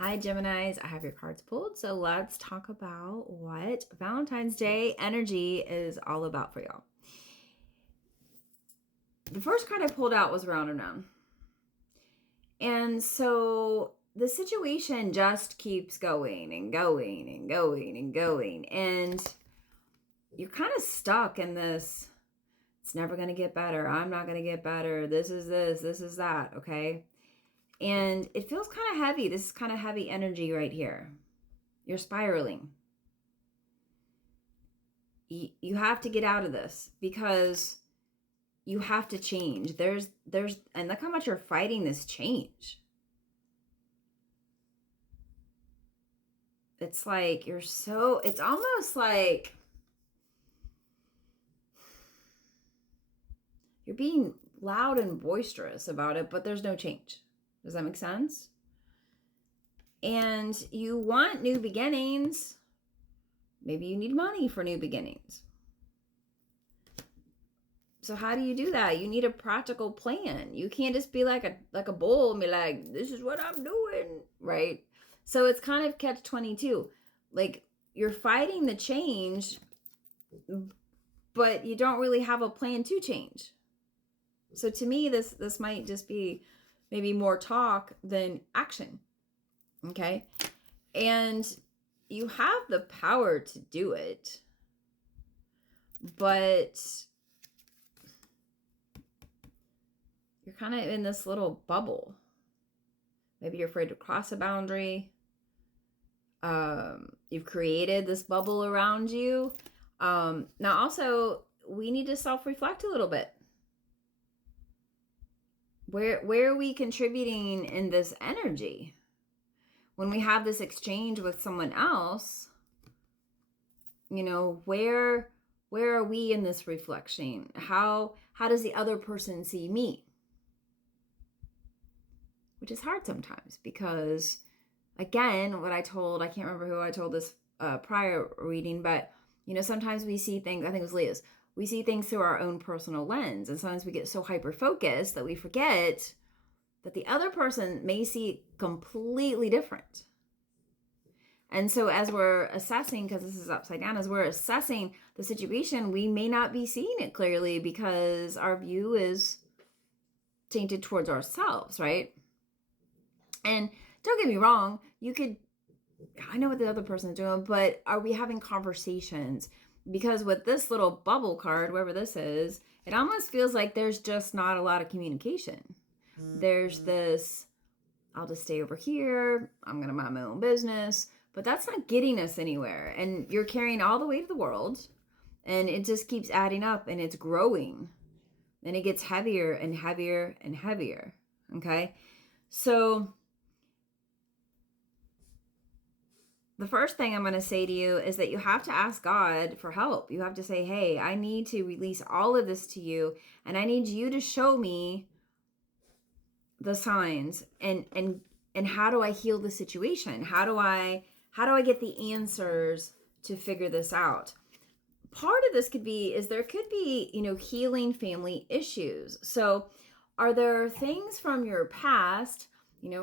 Hi, Geminis. I have your cards pulled. So let's talk about what Valentine's Day energy is all about for y'all. The first card I pulled out was Round and Round. And so the situation just keeps going and going and going and going. And you're kind of stuck in this, it's never going to get better. I'm not going to get better. This is that. Okay. And it feels kind of heavy. This is kind of heavy energy right here. You're spiraling. You have to get out of this because you have to change. And look how much you're fighting this change. It's like it's almost like you're being loud and boisterous about it, but there's no change. Does that make sense? And you want new beginnings. Maybe you need money for new beginnings. So how do you do that? You need a practical plan. You can't just be like a bull and be like, this is what I'm doing, right? So it's kind of catch-22. Like you're fighting the change, but you don't really have a plan to change. So to me, this might just be maybe more talk than action. Okay? And you have the power to do it, but you're kind of in this little bubble. Maybe you're afraid to cross a boundary. You've created this bubble around you. Now also, we need to self-reflect a little bit. Where are we contributing in this energy? When we have this exchange with someone else, where are we in this reflection? How does the other person see me? Which is hard sometimes because, again, I can't remember who I told this prior reading, but, sometimes we see things, I think it was Leo's, we see things through our own personal lens. And sometimes we get so hyper-focused that we forget that the other person may see completely different. And so as we're assessing, because this is upside down, as we're assessing the situation, we may not be seeing it clearly because our view is tainted towards ourselves, right? And don't get me wrong, I know what the other person is doing, but are we having conversations? Because with this little bubble card, wherever this is, it almost feels like there's just not a lot of communication. There's this, I'll just stay over here, I'm going to mind my own business, but that's not getting us anywhere. And you're carrying all the weight of the world, and it just keeps adding up, and it's growing, and it gets heavier and heavier and heavier. Okay? So the first thing I'm going to say to you is that you have to ask God for help. You have to say, hey, I need to release all of this to you, and I need you to show me the signs and how do I heal the situation? How do I get the answers to figure this out? Part of this could be healing family issues. So are there things from your past,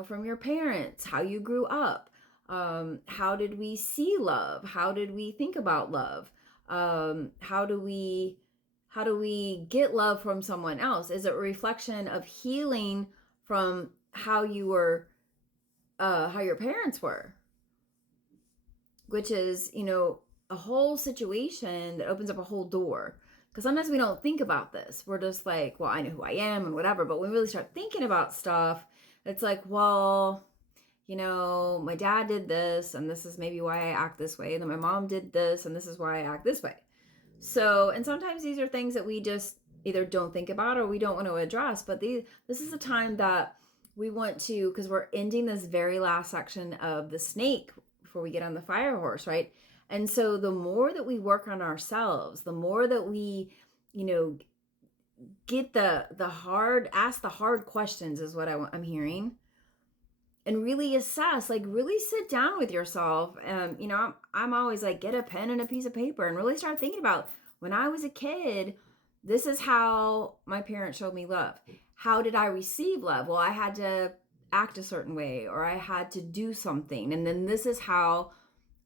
from your parents, how you grew up? How did we see love? How did we think about love? How do we get love from someone else? Is it a reflection of healing from how you were, how your parents were? Which is, a whole situation that opens up a whole door. Because sometimes we don't think about this. We're just like, well, I know who I am and whatever. But when we really start thinking about stuff, it's like, well, my dad did this, and this is maybe why I act this way. And then my mom did this, and this is why I act this way. So, and sometimes these are things that we just either don't think about or we don't want to address. But this is a time that we want to, because we're ending this very last section of the snake before we get on the fire horse, right? And so the more that we work on ourselves, the more that we, get ask the hard questions is what I'm hearing. And really assess, really sit down with yourself. I'm always like, get a pen and a piece of paper and really start thinking about when I was a kid, this is how my parents showed me love. How did I receive love? Well, I had to act a certain way, or I had to do something. And then this is how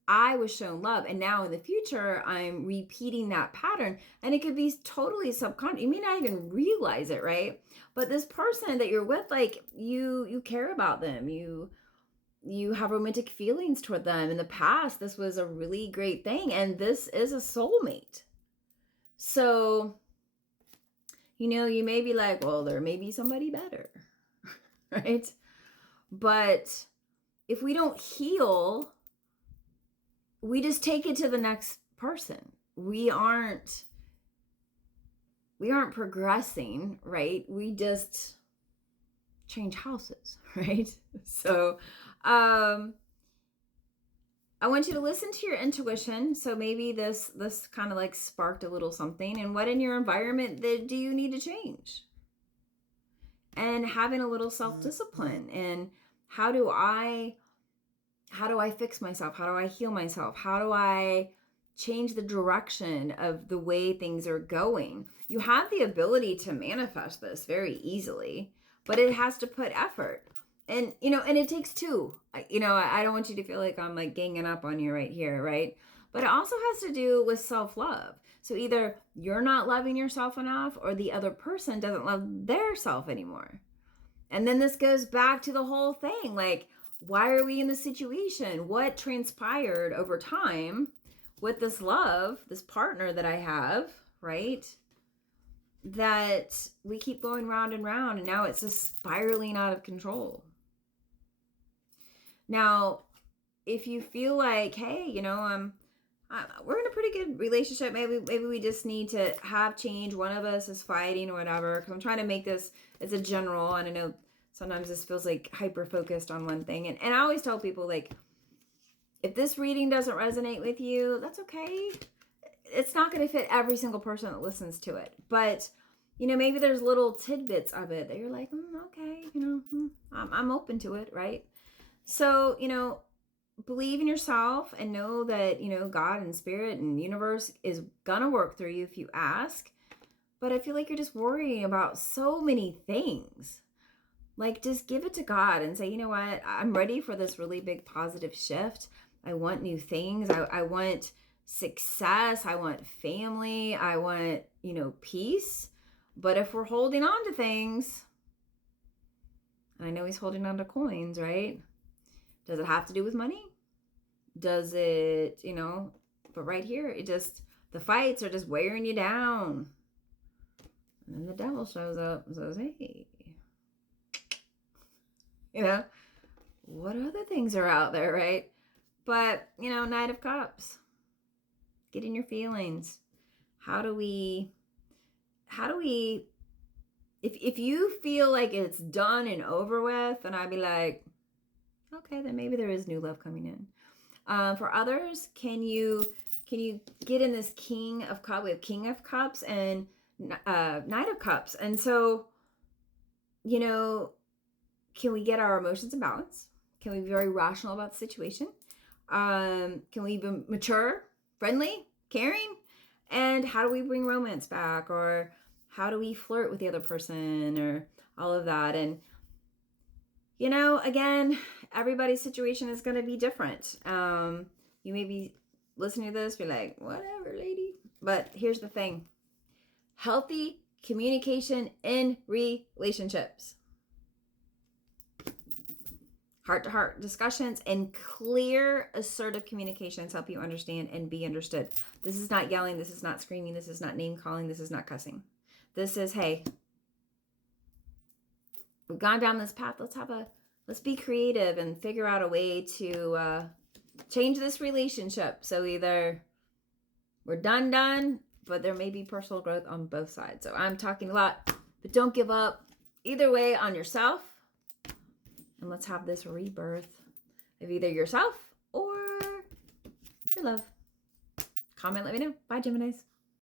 I was shown love. And now in the future, I'm repeating that pattern. And it could be totally subconscious. You may not even realize it, right? But this person that you're with, like you care about them. You have romantic feelings toward them. In the past, this was a really great thing. And this is a soulmate. So, you may be like, well, there may be somebody better, right? But if we don't heal, we just take it to the next person. We aren't progressing, right? We just change houses, right? So, I want you to listen to your intuition. So maybe this kind of like sparked a little something. And what in your environment do you need to change? And having a little self-discipline. And how do I fix myself? How do I heal myself? How do I change the direction of the way things are going? You have the ability to manifest this very easily, but it has to put effort. And, and it takes two. I don't want you to feel like I'm like ganging up on you right here, right? But it also has to do with self-love. So either you're not loving yourself enough, or the other person doesn't love their self anymore. And then this goes back to the whole thing. Like, why are we in this situation? What transpired over time with this love, this partner that I have, right? That we keep going round and round, and now it's just spiraling out of control. Now, if you feel like, hey, we're in a pretty good relationship, maybe we just need to have change. One of us is fighting or whatever. Because I'm trying to make this as a general, and I know sometimes this feels like hyper focused on one thing. And I always tell people, like, if this reading doesn't resonate with you, that's okay. It's not going to fit every single person that listens to it. But, maybe there's little tidbits of it that you're like, okay, I'm open to it, right? So, believe in yourself and know that, God and spirit and universe is going to work through you if you ask. But I feel like you're just worrying about so many things. Like, just give it to God and say, you know what? I'm ready for this really big positive shift. I want new things. I want success. I want family. I want, peace. But if we're holding on to things, and I know he's holding on to coins, right? Does it have to do with money? Does it, but right here, the fights are just wearing you down. And then the devil shows up and says, hey, what other things are out there, right? But, Knight of Cups, get in your feelings. How do we, if you feel like it's done and over with, then I'd be like, okay, then maybe there is new love coming in. For others, can you get in this King of Cups? We have King of Cups and Knight of Cups. And so, can we get our emotions in balance? Can we be very rational about the situation? Can we be mature, friendly, caring? And how do we bring romance back? Or how do we flirt with the other person, or all of that? And, again, everybody's situation is going to be different. You may be listening to this, you're like, whatever, lady. But here's the thing. Healthy communication in relationships. Heart-to-heart discussions and clear, assertive communications help you understand and be understood. This is not yelling. This is not screaming. This is not name-calling. This is not cussing. This is, hey, we've gone down this path. Let's be creative and figure out a way to change this relationship. So either we're done, but there may be personal growth on both sides. So I'm talking a lot, but don't give up either way on yourself. And let's have this rebirth of either yourself or your love. Comment, let me know. Bye, Geminis.